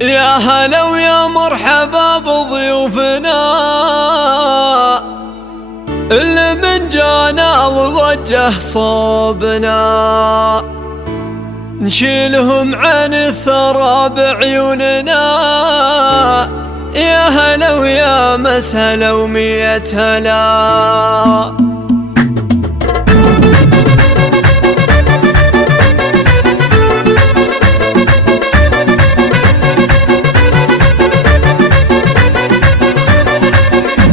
يا هلا ويا مرحبا بضيوفنا اللي من جانا ووجه صوبنا، نشيلهم عن الثرى بعيوننا. يا هلا ويا مسهلا ومية هلا.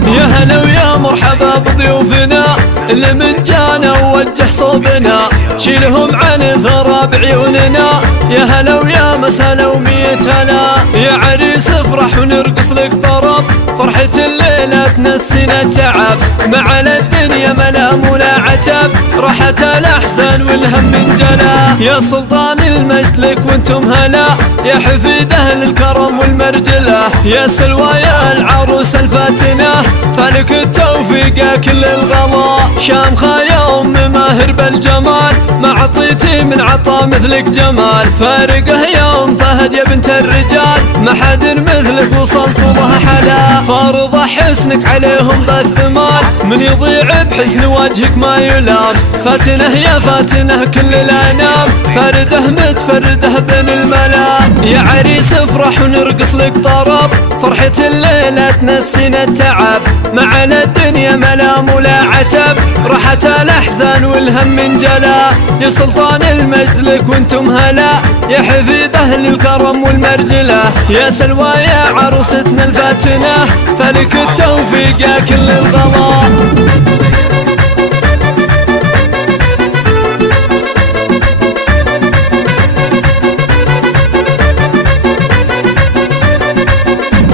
يا هلا ويا مرحبا بضيوفنا اللي من جانا ووجه صوبنا، شيلهم عن ثرى بعيوننا. يا هلا ويا مسهلا ومية هلا. يا عريس افرح ونرقص لك طرب، فرحة الليلة تنسينا التعب، مع الدنيا ملام ولا عتب، راحة الأحزان والهم انجلى. يا سلطان المجد لك وانتم هلا، يا حفيد أهل الكرم والمرجلة، يا سلوى يا العروس الفاتنة، فلك التوفيق كل الغلا. شامخة يا أم ماهر بالجمال، ما عطيتي من عطا مثلك جمال، فارقه يا أم فهد يا بنت الرجال، ما حد مثلك وصلت له حلا. فارضة حسنك عليهم بالثمال، من يضيع بحسن وجهك ما يلام، فاتنه يا فاتنه كل الأنام، فرده متفرده بين الملا. يا عريس افرح ونرقص لك طرب، فرحة الليلة تنسينا التعب، مع الدنيا ملام ولا عتب، راحة الأحزان والهم انجلى. يا سلطان المجد لك وانتم هلا، يا حفيد أهل الكرم والمرجلة، يا سلوى يا عروستنا الفاتنة، فلك التوفيق يا كل الغلا.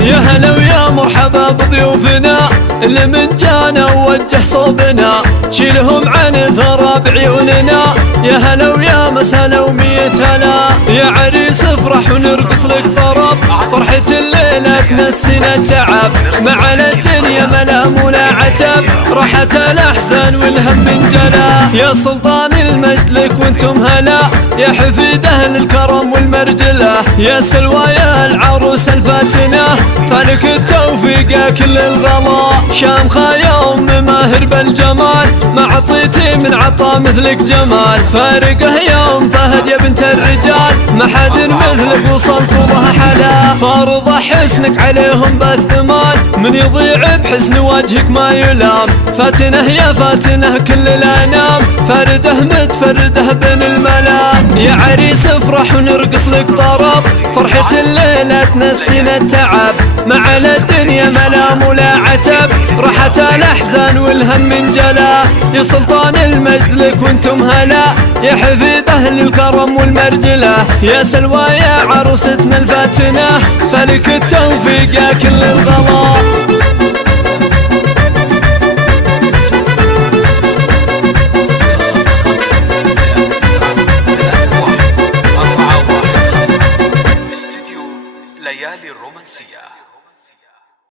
يا هلا ويا مرحبا بضيوفنا اللي من جانا ووجه صوبنا، شيلهم عن ثرى بعيوننا. يا هلا ويا مسهلا ومية هلا. يا عريس افرح ونرقص لك طرب، فرحة الليلة تنسينا التعب، مع الدنيا ملام ولا عتب، راحة الأحزان والهم انجلى. يا سلطان المجد لك وانتم هلا، يا حفيد أهل الكرم والمرجلة، يا سلوى يا العروس الفاتنة، فلك التوفيق يا كل الغلا. شامخة يا أم ماهر بالجمال، ما عطيتي من عطا مثلك جمال، فارقه يا أم فهد يا بنت الرجال، ما حد مثلك وصلت له حلا. فارضة حسنك عليهم بالثمال، من يضيع بحسن وجهك ما يلام، فاتنه يا فاتنه كل الأنام، فرده متفرده بين الملا. يا عريس افرح ونرقص لك طرب، فرحة الليلة تنسينا التعب، مع الدنيا ملام ولا عتب، راحة الأحزان والهم انجلى. يا سلطان المجد لك وانتم هلا، يا حفيد أهل الكرم والمرجلة، يا سلوى يا عروستنا الفاتنة، فلك التوفيق يا كل الغلا.